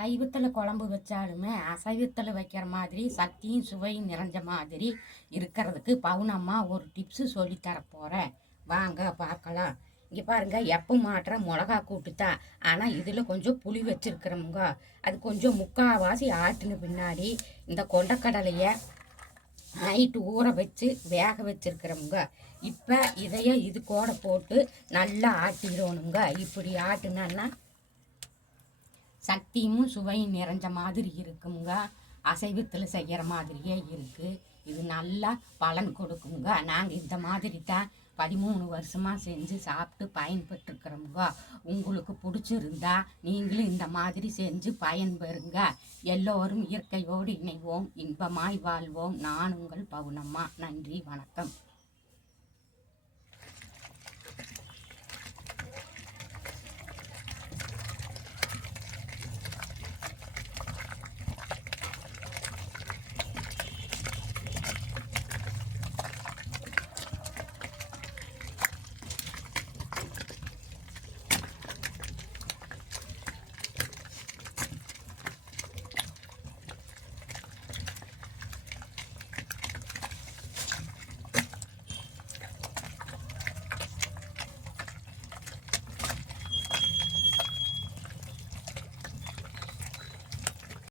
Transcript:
சைவத்தில் குழம்பு வச்சாலுமே அசைவத்தில் வைக்கிற மாதிரி சக்தியும் சுவையும் நிறைஞ்ச மாதிரி இருக்கிறதுக்கு பவுனம்மா ஒரு டிப்ஸு சொல்லித்தர போகிறேன். வாங்க பார்க்கலாம். இங்கே பாருங்கள், எப்போ மாட்டுற மிளகா கூட்டு தான். ஆனால் இதில் கொஞ்சம் புளி வச்சுருக்கிறோமுங்க. அது கொஞ்சம் முக்கால்வாசி ஆட்டின பின்னாடி இந்த கொண்டக்கடலையை நைட்டு ஊற வச்சு வேக வச்சுருக்கிறோமுங்க. இப்போ இதையே இது கூட போட்டு நல்லா ஆட்டிடணுங்க. இப்படி ஆட்டுனா சக்தியும் சுவையும் நிறைஞ்ச மாதிரி இருக்குங்க. அசைவத்தில் செய்கிற மாதிரியே இருக்குது. இது நல்லா பலன் கொடுக்குங்க. நாங்கள் இந்த மாதிரி தான் 13 வருஷமாக செஞ்சு சாப்பிட்டு பயன்பட்டுருக்குறோமுங்க. உங்களுக்கு பிடிச்சிருந்தா நீங்களும் இந்த மாதிரி செஞ்சு பயன்பெறுங்க. எல்லோரும் இயற்கையோடு இணைவோம், இன்பமாய் வாழ்வோம். நான் உங்கள் பவுனம்மா. நன்றி, வணக்கம்.